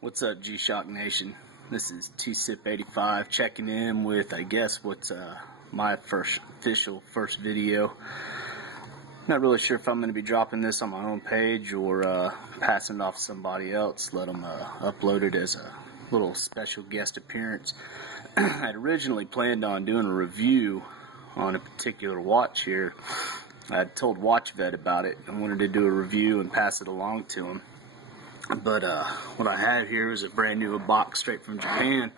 What's up, G-Shock Nation? This is TSIP85 checking in with, I guess, what's my official first video. Not really sure if I'm going to be dropping this on my own page or passing it off to somebody else, let them upload it as a little special guest appearance. I'd originally planned on doing a review on a particular watch here. I'd told WatchVet about it. I wanted to do a review and pass it along to him. But what I have here is a brand new box straight from Japan.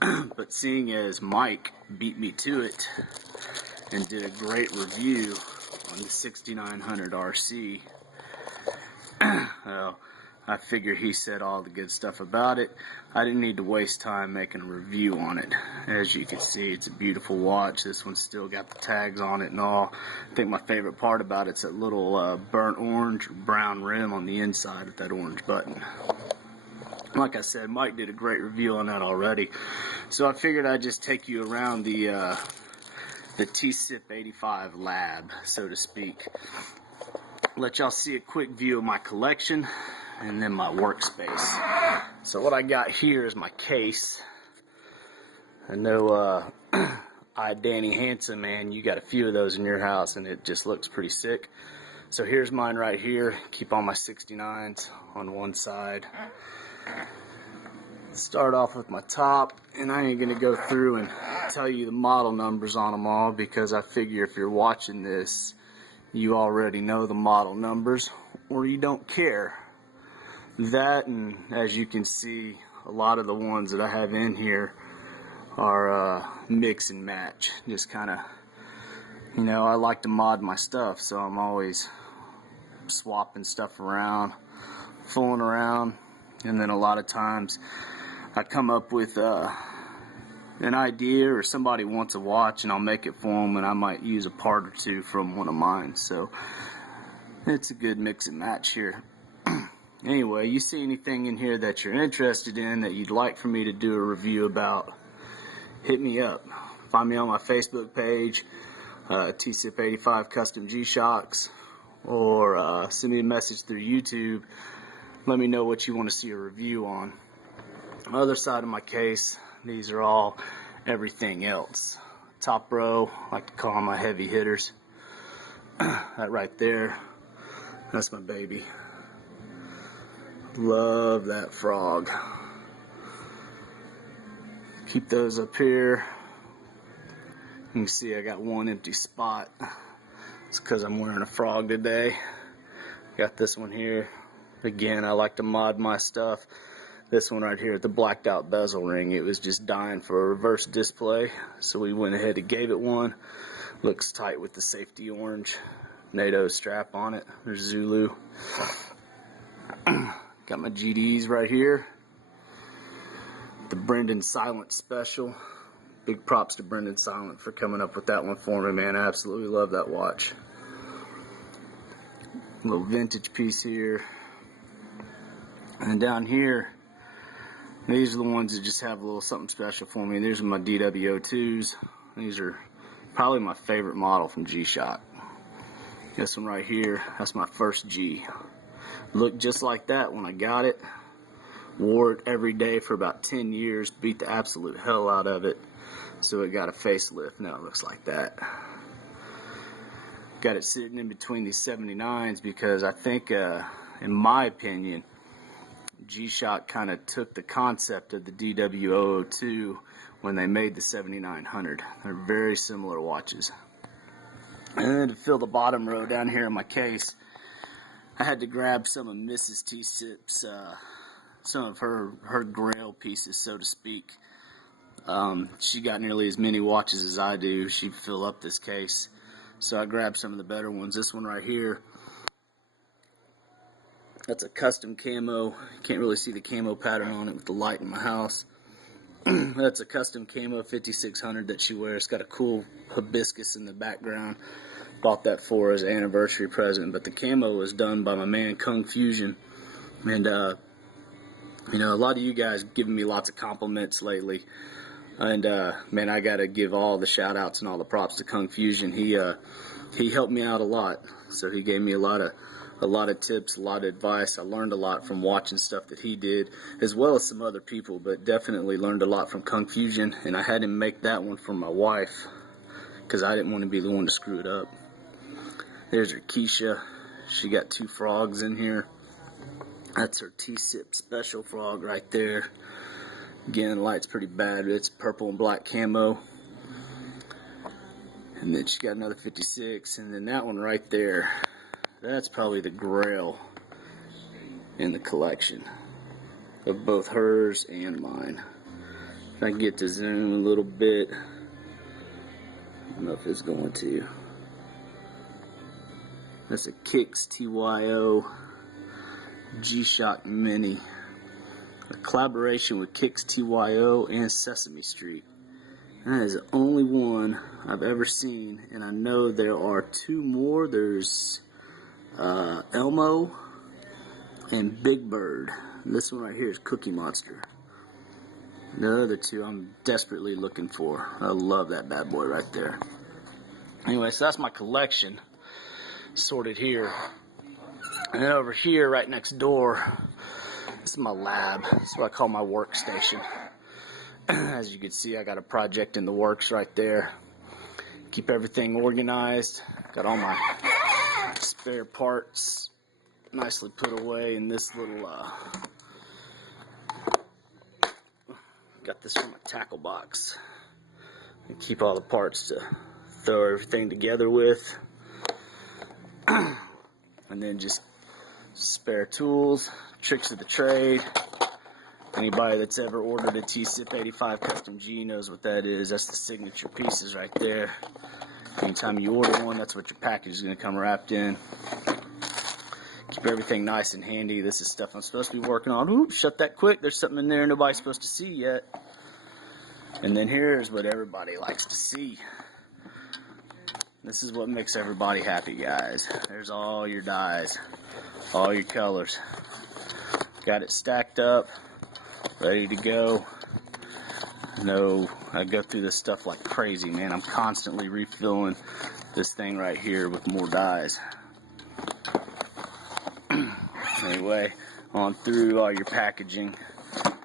But seeing as Mike beat me to it and did a great review on the 6900 RC, well, I figure he said all the good stuff about it. I didn't need to waste time making a review on it. As you can see, it's a beautiful watch. This one's still got the tags on it and all. I think my favorite part about it's that little burnt orange or brown rim on the inside with that orange button. Like I said, Mike did a great review on that already. So I figured I'd just take you around the TSIP85 lab, so to speak. Let y'all see a quick view of my collection and then my workspace. So what I got here is my case. I know Danny Hanson, man, you got a few of those in your house and it just looks pretty sick. So here's mine right here. Keep all my 69s on one side. Start off with my top, and I ain't gonna go through and tell you the model numbers on them all because I figure if you're watching this, you already know the model numbers or you don't care. That, and as you can see, a lot of the ones that I have in here are mix and match. Just kind of, you know, I like to mod my stuff, so I'm always swapping stuff around, fooling around, and then a lot of times I come up with an idea or somebody wants a watch and I'll make it for them, and I might use a part or two from one of mine. So it's a good mix and match here. Anyway, you see anything in here that you're interested in that you'd like for me to do a review about, hit me up. Find me on my Facebook page, TSIP85 Custom G-Shocks, or send me a message through YouTube. Let me know what you want to see a review on. On the other side of my case, these are all everything else. Top row, I like to call them my heavy hitters. That right there, that's my baby. Love that frog. Keep those up here. You can see I got one empty spot. It's because I'm wearing a frog today. Got this one here. Again, I like to mod my stuff. This one right here, the blacked out bezel ring, it was just dying for a reverse display, so we went ahead and gave it one. Looks tight with the safety orange NATO strap on it. There's Zulu. Got my GDs right here. The Brendan Silent Special. Big props to Brendan Silent for coming up with that one for me, man. I absolutely love that watch. Little vintage piece here. And down here, these are the ones that just have a little something special for me. These are my DW02s. These are probably my favorite model from G-Shock. This one right here, that's my first G. Looked just like that when I got it. Wore it every day for about 10 years. Beat the absolute hell out of it. So it got a facelift. Now it looks like that. Got it sitting in between these 79s because I think, in my opinion, G-Shock kind of took the concept of the DW002 when they made the 7900. They're very similar watches. And then to fill the bottom row down here in my case, I had to grab some of Mrs. TSIP's, some of her grail pieces, so to speak. She got nearly as many watches as I do. She'd fill up this case. So I grabbed some of the better ones. This one right here, that's a custom camo. You can't really see the camo pattern on it with the light in my house. That's a custom camo 5600 that she wears. It's got a cool hibiscus in the background. Bought that for her as an anniversary present. But the camo was done by my man Kung Fusion. And, you know, a lot of you guys giving me lots of compliments lately. And, man, I got to give all the shout outs and all the props to Kung Fusion. He helped me out a lot. So he gave me a lot of a lot of tips, a lot of advice. I learned a lot from watching stuff that he did, as well as some other people, but definitely learned a lot from Kung Fusion, and I had him make that one for my wife because I didn't want to be the one to screw it up. There's her Keisha. She got 2 frogs in here. That's her T-Sip special frog right there. Again, the light's pretty bad. It's purple and black camo. And then she got another 56, and then that one right there, that's probably the grail in the collection of both hers and mine. If I can get to zoom a little bit, I don't know if it's going to. That's a Kix TYO G-Shock Mini, a collaboration with Kix TYO and Sesame Street. That is the only one I've ever seen, and I know there are 2 more. There's Elmo and Big Bird. And this one right here is Cookie Monster. The other 2 I'm desperately looking for. I love that bad boy right there. Anyway, so that's my collection sorted here. And then over here, right next door, this is my lab. This is what I call my workstation. As you can see, I got a project in the works right there. Keep everything organized. Got all my spare parts nicely put away in this little, got this from a tackle box. And keep all the parts to throw everything together with. And then just spare tools, tricks of the trade. Anybody that's ever ordered a T-Sip 85 Custom G knows what that is. That's the signature pieces right there. Anytime you order one, that's what your package is going to come wrapped in. Keep everything nice and handy. This is stuff I'm supposed to be working on. Oops, shut that quick. There's something in there nobody's supposed to see yet. And then here's what everybody likes to see. This is what makes everybody happy, guys. There's all your dyes, all your colors. Got it stacked up, ready to go. No, I go through this stuff like crazy, man. I'm constantly refilling this thing right here with more dyes. Anyway, on through all your packaging,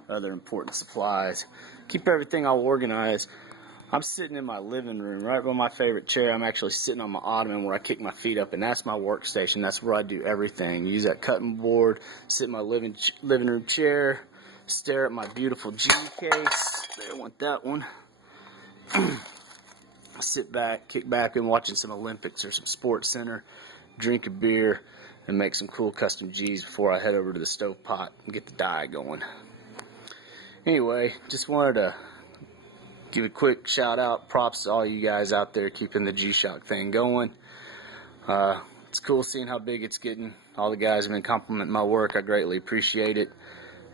other important supplies. Keep everything all organized. I'm sitting in my living room, right by my favorite chair. I'm actually sitting on my ottoman where I kick my feet up, and that's my workstation. That's where I do everything. Use that cutting board, sit in my living room chair, stare at my beautiful G case. There, I want that one. Sit back, kick back, and watching some Olympics or some Sports Center, drink a beer, and make some cool custom G's before I head over to the stovetop and get the dye going. Anyway, just wanted to give a quick shout out, props to all you guys out there keeping the G-Shock thing going. It's cool seeing how big it's getting. All the guys have been complimenting my work. I greatly appreciate it,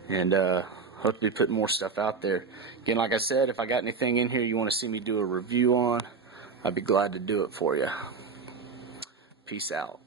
and hope to be putting more stuff out there. Again, like I said, if I got anything in here you want to see me do a review on, I'd be glad to do it for you. Peace out.